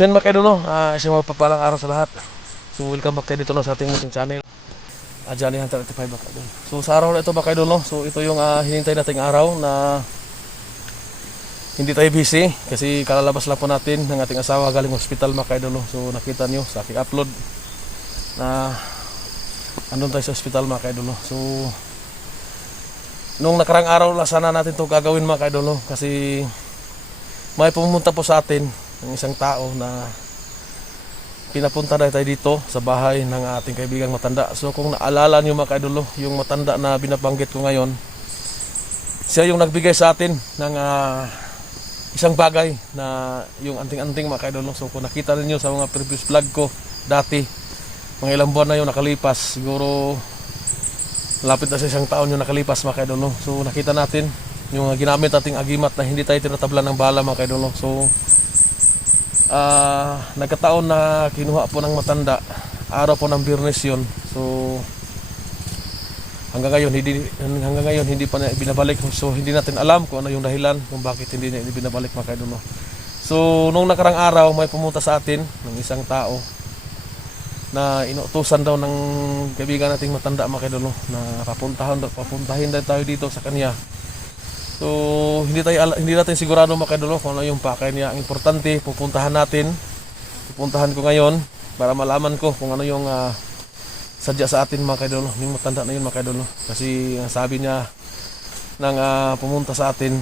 So yun mga kaidolo, isang mapapalang araw sa lahat. So welcome back tayo dito no, sa ating channel, Johnny Hunter 35 mga kaidolo. So sa araw na ito mga kaidolo, so ito yung hinintay nating araw na hindi tayo busy kasi kalalabas lang po natin ng ating asawa galing hospital mga kaidolo. So nakita nyo sa aking upload na andun tayo sa hospital mga kaidolo. So nung nakarang araw na sana natin ito gagawin mga kaidolo kasi may pumunta po sa atin ng isang tao na pinapunta na tayo dito sa bahay ng ating kaibigang matanda. So kung naalala niyo mga kaidolo, yung matanda na binabanggit ko ngayon, siya yung nagbigay sa atin ng isang bagay na yung anting-anting mga kaidolo. So kung nakita niyo sa mga previous vlog ko dati, mga ilang buwan na yung nakalipas, siguro lapit na sa isang taon yung nakalipas mga kaidolo. So nakita natin yung ginamit nating agimat na hindi tayo tinatablan ng bala mga kaidolo. So nagkataon na kinuha po ng matanda, araw po ng Biyernes yun. So hanggang ngayon hindi pa na binabalik. So hindi natin alam kung ano yung dahilan kung bakit hindi na binabalik mga kaidolo. So nung nakarang araw may pumunta sa atin ng isang tao na inutusan daw ng kaibigan nating matanda mga kaidolo na papuntahin daw tayo dito sa kanya. So hindi natin sigurado mga kaidolo kung ano yung pakay niya. Ang importante, pupuntahan ko ngayon para malaman ko kung ano yung sadya sa atin mga kaidolo, yung matanda na yun mga kaidolo. Kasi sabi niya nang pumunta sa atin,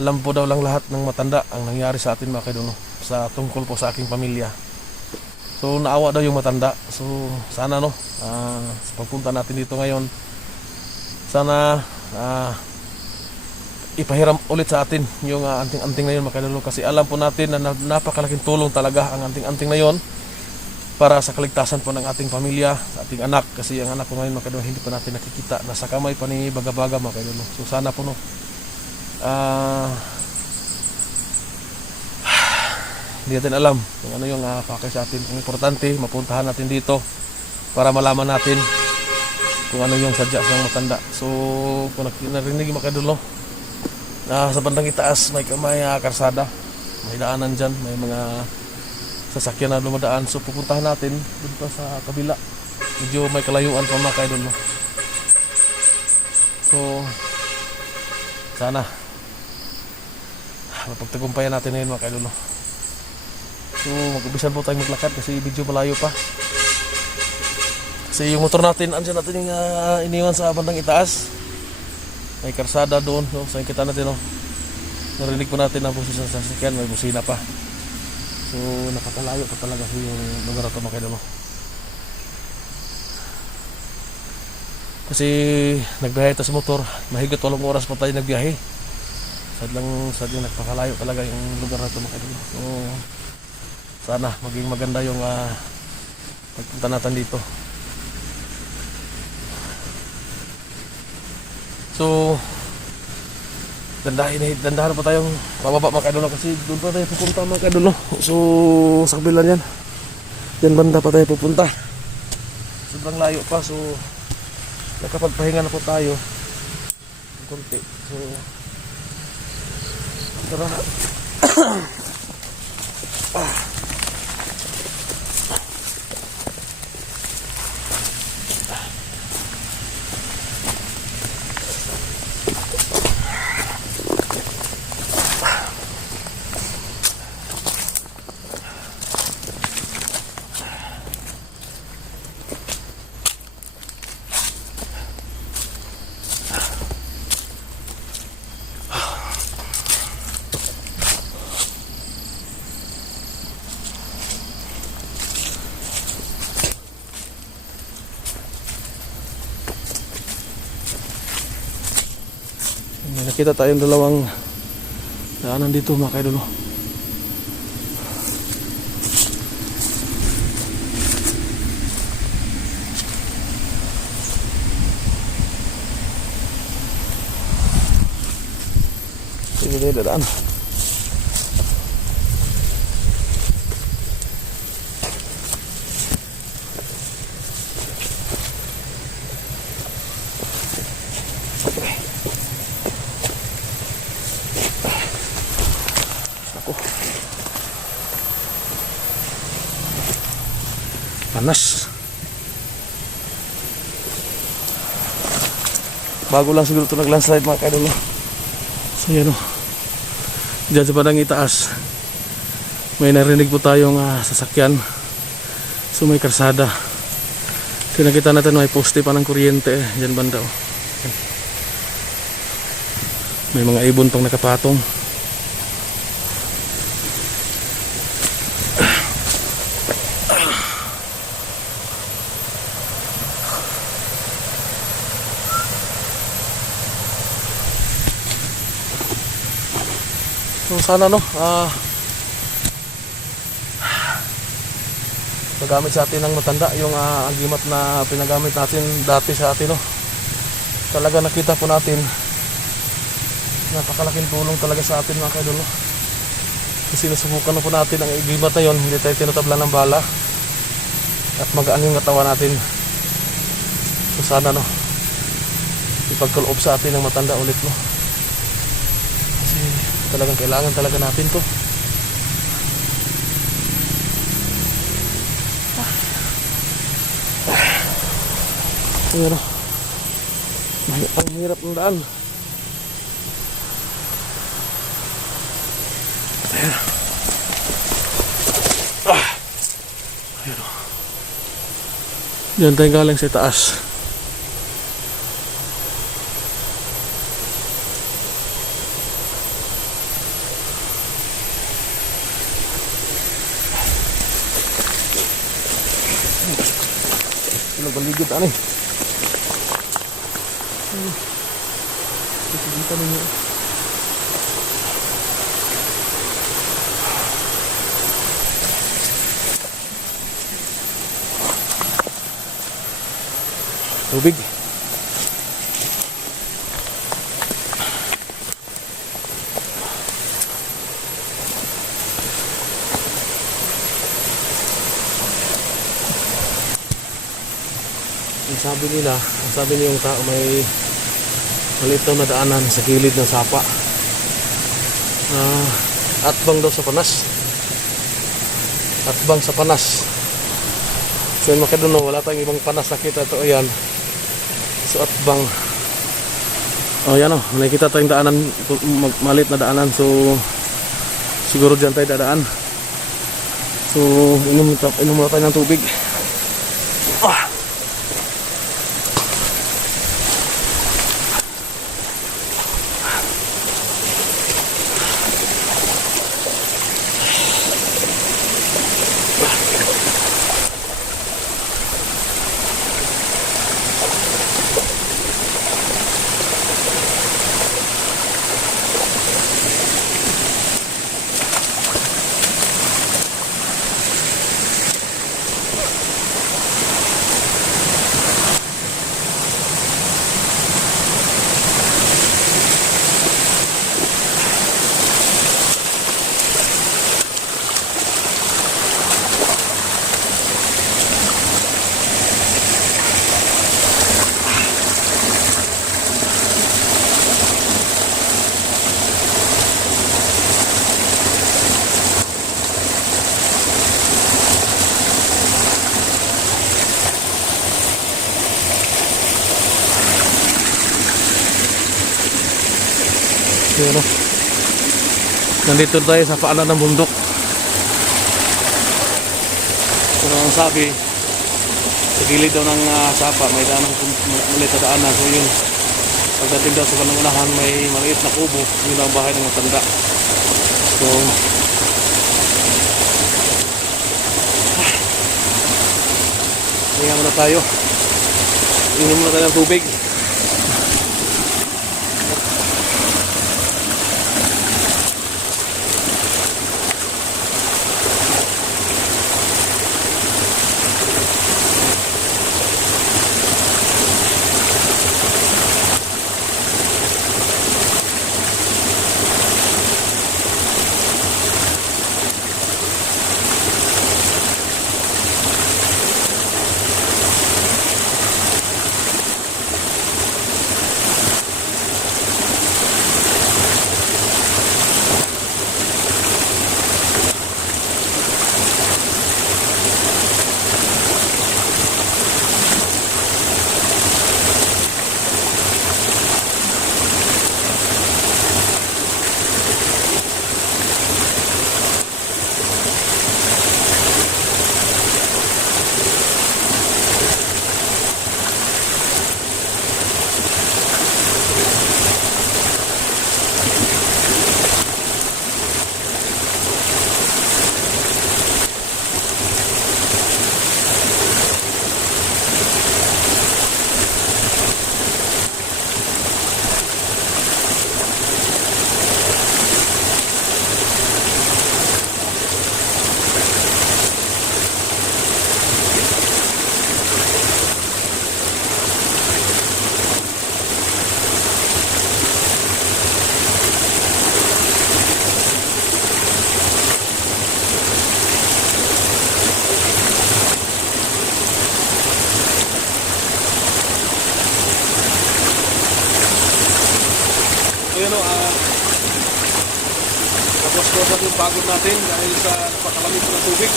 alam po daw lang lahat ng matanda ang nangyari sa atin mga kaidolo sa tungkol po sa aking pamilya. So naawa daw yung matanda. So sana sa pagpunta natin dito ngayon, sana ipahiram ulit sa atin yung anting-anting na yun mga kaidolo. Kasi alam po natin na napakalaking tulong talaga ang anting-anting na yun para sa kaligtasan po ng ating pamilya, sa ating anak. Kasi ang anak ko ngayon mga kaidolo hindi pa natin nakikita, nasa kamay pa ni Baga-Baga mga kaidolo. So sana po hindi natin alam kung ano yung pakay sa atin. Ang importante, mapuntahan natin dito para malaman natin kung ano yung sadya sa matanda. So kung narinig mga kaidolo, sa bandang itaas may karsada, may daanan dyan, may mga sasakyan na dumadaan. So pupuntahan natin doon pa sa kabila, medyo may kalayuan pa mga kaidolo. So sana mapagtagumpayan natin ngayon mga kaidolo. So mag-umpisan po tayong maglakad kasi medyo malayo pa. Kasi yung motor natin, andyan natin yung iniwan sa bandang itaas. May karsada doon. So sa kita natin narinig po natin ang boses ng sasakyan, may busina pa. So napakalayo pa talaga yung lugar na ito mga kaidolo. Kasi nagbiyahe ito sa motor, mahigit 8 oras pa tayo nagbiyahe. Sadyang nagpakalayo talaga yung lugar na ito mga kaidolo. So sana maging maganda yung pagpunta natin dito. So dandahan pa tayong pababa mga kaidolo kasi doon pa tayo pupunta mga kaidolo. So sa kabila yan, yan banda pa tayo pupunta, sobrang layo pa. So nakapagpahinga na po tayo konti. So tara. May nakita tayong dalawang daanan dito mga kaidolo. Sige dito dadaan. panas. Bago lang siguro ito nag-landslide mga kaidol. So yan o. Diyan sa bandang itaas may narinig po tayong sasakyan. So may karsada. So nakita natin may poste pa ng kuryente diyan banda o. May mga ibon pang nakapatong. So sana magamit sa atin ng matanda yung agimat na pinagamit natin dati sa atin Talaga nakita po natin napakalaking tulong talaga sa atin mga kaidol Kasi sinusubukan na po natin ang agimat na yon, hindi tayo tinutablan ng bala at magaan yung katawan natin. So sana ipagkaloob sa atin ng matanda ulit Kasi talagang kailangan talaga natin to. Ayan ang hirap ng daan. Ayan. Ayan. Diyan tayo galing sa taas. Baligid ani. Kita ninyo. Tubig. Sabi niyong tao may maliit daw na daanan sa gilid ng sapa. Atbang daw sa panas. Atbang sa panas. So yun makaduno, wala tayong ibang panas nakita ito. Ayan. So atbang. Yan nakikita tayong daanan, maliit na daanan. So siguro dyan tayo dadaan. So inom muna tayo ng tubig. Pero nandito tayo sa paanan ng bundok. So ang sabi sa gilid daw ng sapa may daan ng maliit na daanan. So yun, pagdating daw sa panungunahan may maliit na kubo, yun ang bahay ng matanda. So hinga muna tayo, inom muna tayo ng tubig. lumabagat yung pagod natin dahil sa napakalamig po ng tubig.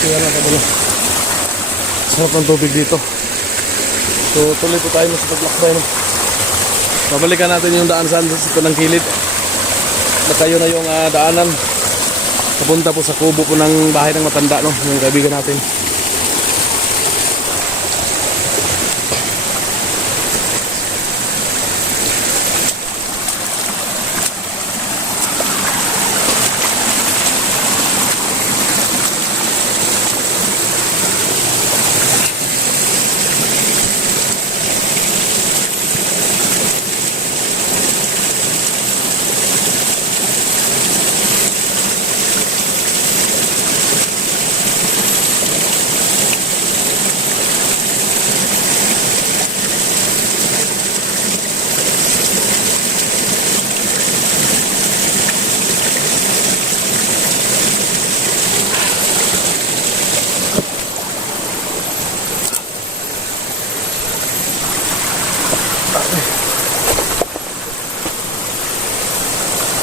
Kaya lang kabalo. Sarap ng tubig dito. So tuloy po tayo sa paglakbay. No? Babalikan natin yung daan saan sa ng kilid. Nakayo na yung daanan. Papunta po sa kubo po ng bahay ng matanda. No? Yung kaibigan natin.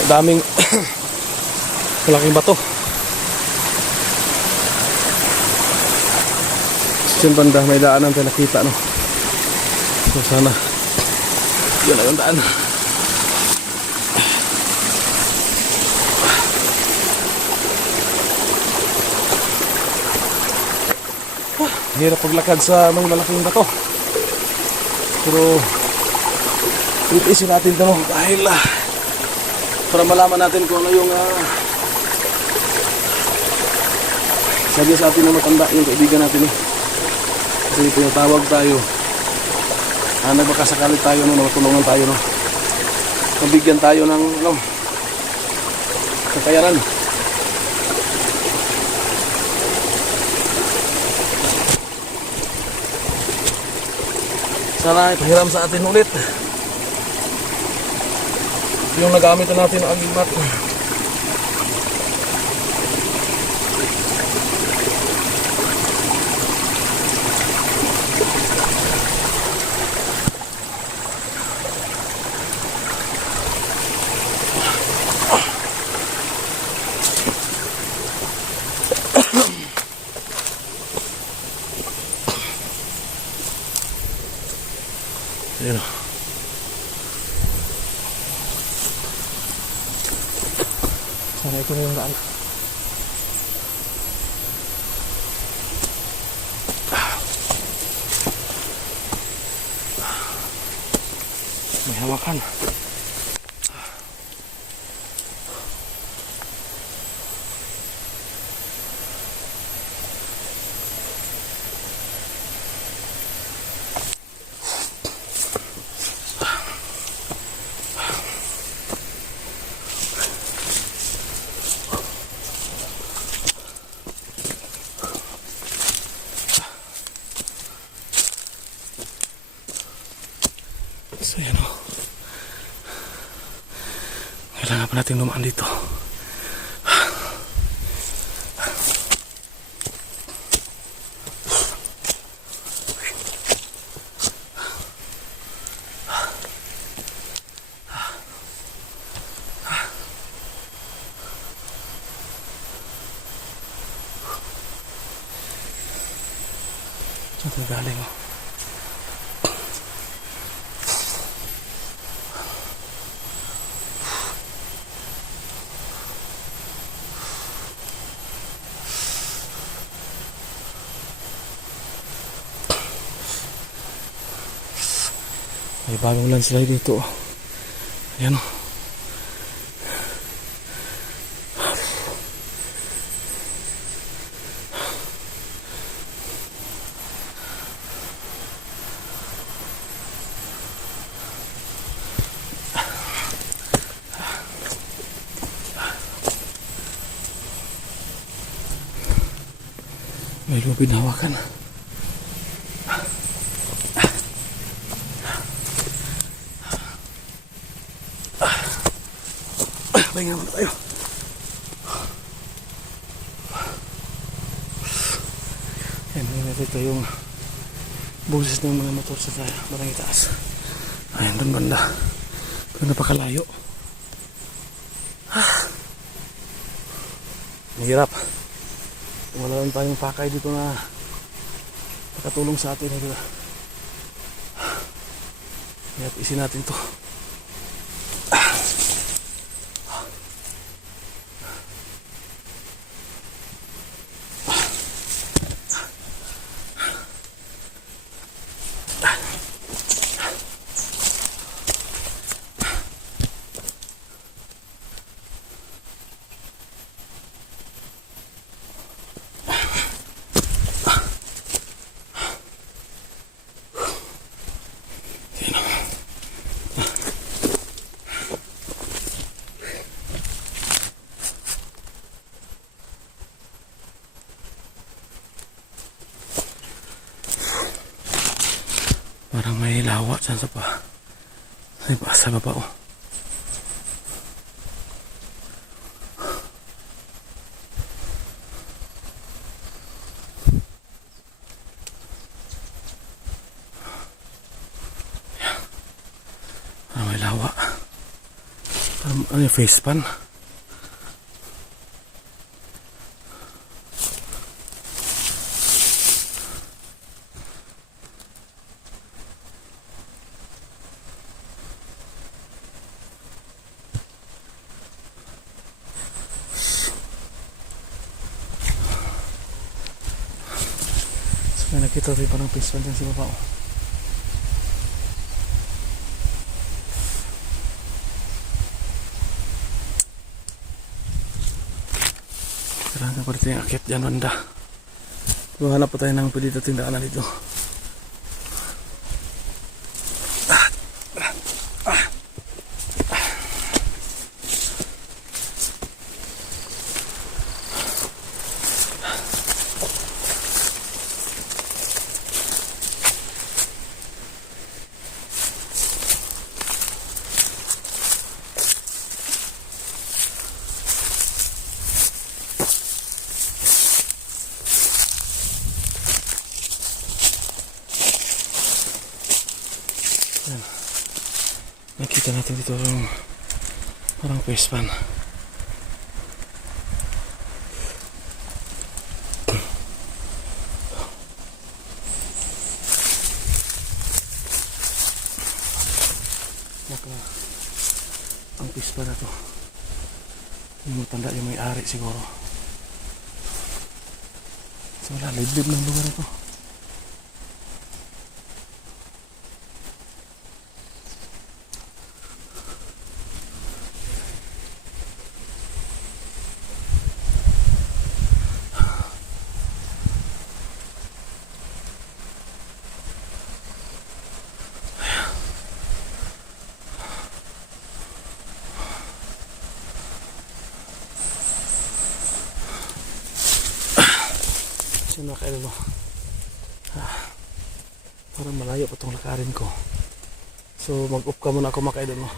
Daming malaking bato. Diyan banda may daanan tayo nakita, no? So sana yun ang daan. Hirap paglakad sa may malaking bato. Pero itiisin natin ito, no? Dahil para malaman natin kung ano yung sabi sa atin ng matanda, yung kaibigan natin, no? Kasi tinatawag tayo, nagbakasakali tayo, no? Matulungan tayo, no? Mabigyan tayo ng kakayanan. Sana ipahiram sa atin ulit yung nagamit natin ng agimat. Ayan. Sana ito na yung daan. May hawakan. So yan o. Kailangan pa natin dumaan dito. Saan ito galing o? May bagong landslide dito. Ayan. May lubid na hawakan. Pahinga muna tayo. Ayan, ito yung boses ng mga motor sa barangay taas. Ayan, doon banda. Doon napakalayo. Mahirap. Wala lang tayong pakay dito na nakatulong sa atin. Kaya isin natin to. Parang may lawa dyan sa sa baba. Parang may lawa. Parang ano yung face pan. May nakita rin parang face pan dyan sa baba. Karanga pa dito yung akit dyan banda. Hanap pa tayo ng pwede na tindaanan dito. Nakita natin dito yung parang face pan. Ang face pan na to, yung matanda yung may-ari siguro. So wala, liblib ng lugar ito. Mga kaidol mo, parang malayo pa itong lakarin ko, so mag-off ka muna ako mga kaidol mo.